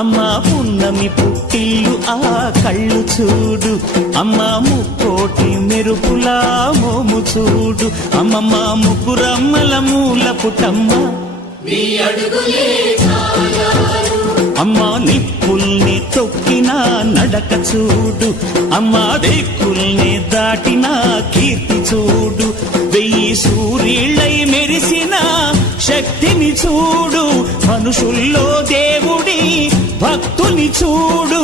అమ్మా పున్నమి పుట్టిల్లు ఆ కళ్ళు చూడు, అమ్మా ముక్కోటి మెరుపులా మోము చూడు, అమ్మమ్మ ముగ్గురమ్మల మూల పుటమ్మ అమ్మా నిప్పుల్ని తొక్కిన నడక చూడు, అమ్మా దిక్కుల్ని దాటిన కీర్తి చూడు, 1000 సూర్యులై మెరిసిన శక్తిని చూడు, మనుషుల్లో దేవుడి భక్తుని చూడు.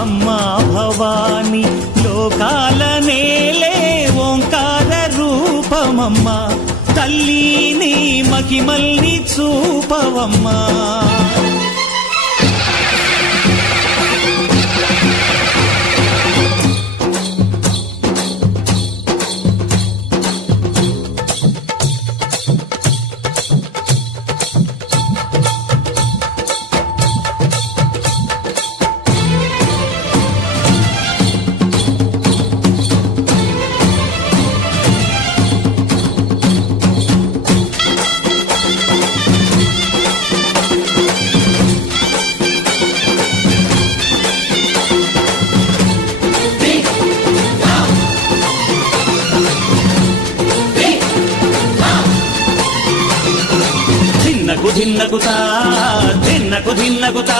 అమ్మా భవాని లోకాల నేలే ఓంకార రూపమమ్మా, తల్లిని మహిమల్ని చూపవమ్మా. ధిన్నగుతా ధిన్నకు ధిన్నగుతా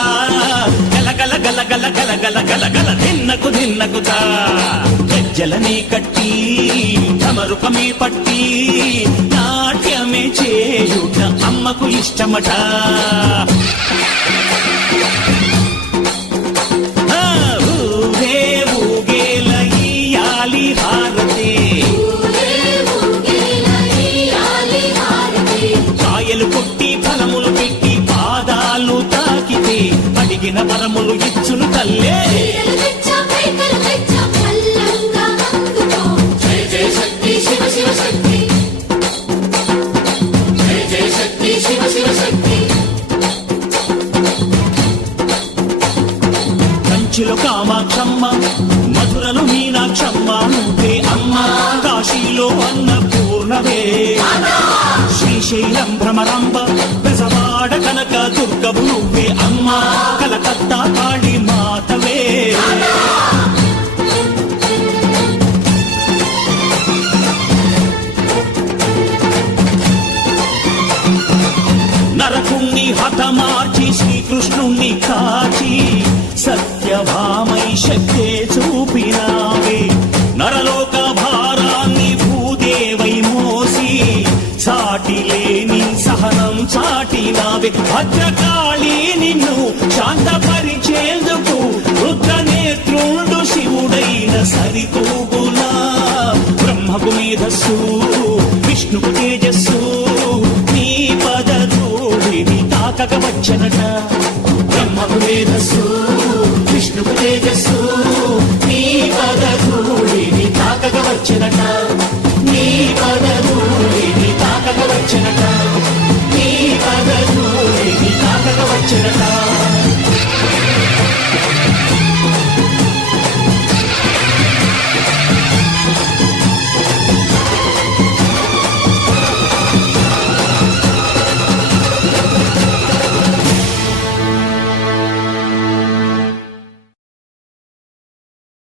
గల గల గల గల గల గల గల గల ధిన్నగుతా, గజ్జలని కట్టి ఢమరుకమే పట్టి నాట్యమే చేయుట అమ్మకు ఇష్టమట. ఊరే ఊగేల ఇయ్యాలి హారతి, కాయలు కొట్టి ఫలములు పెట్టి పాదాలు తాకితే అడిగిన వరములు ఇచ్చును తల్లే. కంచిలో కామాక్షమ్మ, మధురలో మీనాక్షమ్మ నువ్వే అమ్మ, కాశీలో అన్నపూర్ణవే, శ్రీశైలం భ్రమరాంబ, బెజవాడ కనక దుర్గవు నువ్వే అమ్మ, కలకత్తా కాళీ మాతవే. నరకుణ్ణి హతమార్చి శ్రీకృష్ణుణ్ణి కాచి సత్యభామై శక్తే చూపినావే, నరలోక భారాన్ని భూదేవై మోసి సాటి లేని సహనం చాటినావే. భద్రకాళి నిన్ను శాంతపరిచేందుకు రుద్రనేత్రుండు శివుడైన సరితూగునా, బ్రహ్మకు మేధస్సు విష్ణుకు తేజస్సు, నీ పదధూళిని తాకక వచ్చనట. బ్రహ్మకు మేధస్సు